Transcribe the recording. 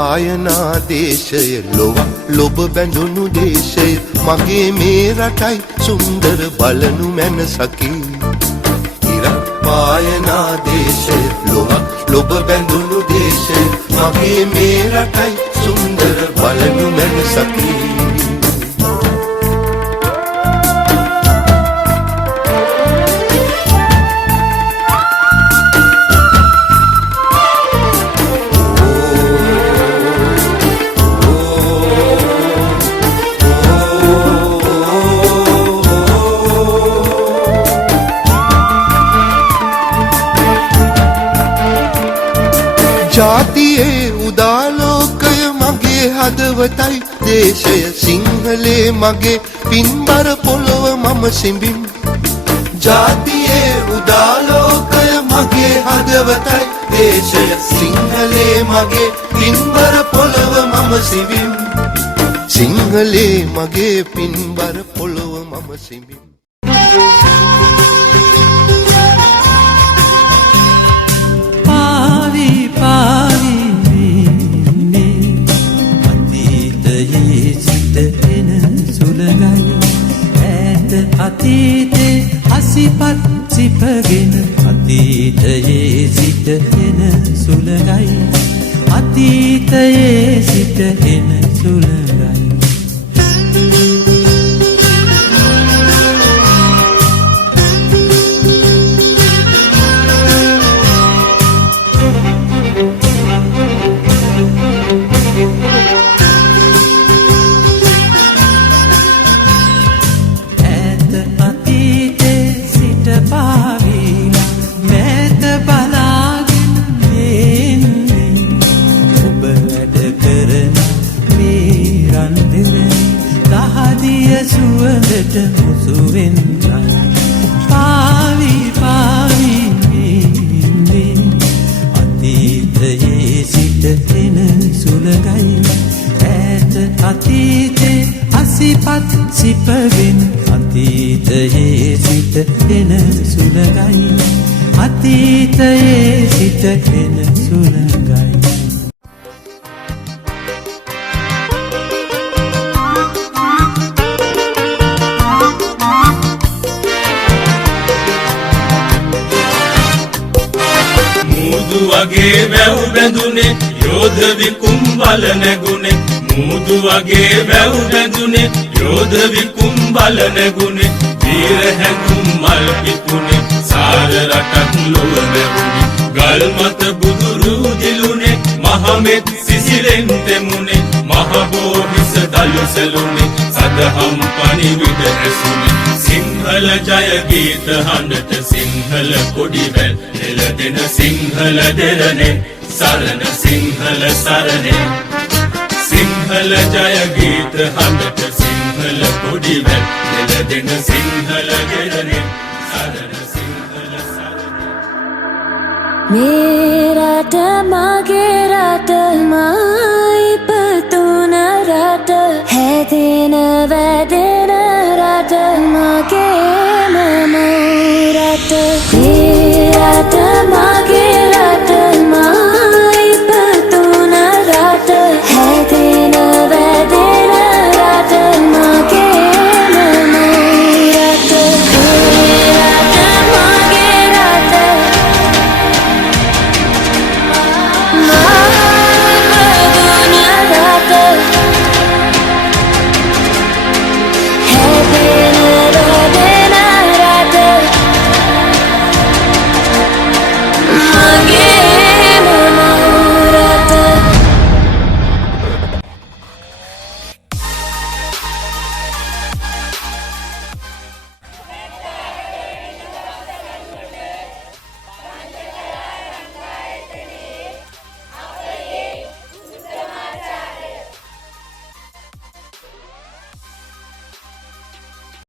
පායනා දේශය ලොබ බැඳුණු දේශය මගේ මේ රටයි සුන්දර බලනු මැනසකි පායනා දේශය ලොබ බැඳුණු දේශය මගේ මේ රටයි සුන්දර බලනු මැනසකි ජාතියේ උදාලෝකය මගේ හදවතයි දේශය සිංහලේ මගේ පින්බර පොළොව මම සිඹින් ජාතියේ උදාලෝකය මගේ හදවතයි දේශය සිංහලේ මගේ පින්බර පොළොව මම සිඹින් සිංහලේ මගේ පින්බර පොළොව මම සිඹින් අතීතේ අසිපත් සිපගෙන අතීතයේ සිට එන සුළඟයි අතීතයේ සිට එන සුළඟයි සුවඳට මුසු වෙන්නයි පාවි පාවි ඉන්නේ අතීතයේ සිට එන සුළඟයි ඈත අතීතේ අසිපත් සිපගෙන අතීතයේ සිට එන සුළඟයි අතීතයේ සිට එන සුළඟයි වගේ වැව් බැඳුනේ යෝධ විකුම් බල නැගුනේ මූදු වගේ වැව් බැඳුනේ යෝධ විකුම් බල නැගුනේ වීර හැඟුම් මල් පිපුනේ සාර රටක් ලොව බැවුනේ ගල් මත බුදුරු දිලුනේ මහමෙත් සිසිලෙන් දෙමුනේ මහ බෝහිස දලු සැලුනේ සදහම් පණිවිඩ ඇසුනේ සිංහල ජය ගීත හඬට සිංහල කොඩිවැල් එළදෙන සිංහල දෙරණේ සරණ සිංහල සරණේ සිංහල ජය ගීත හඬට සිංහල කොඩිවැල් එළදෙන සිංහල දෙරණේ සරණ සිංහල සරණේ මේ රට මගේ රට මා ඉපදුන රට හැදෙන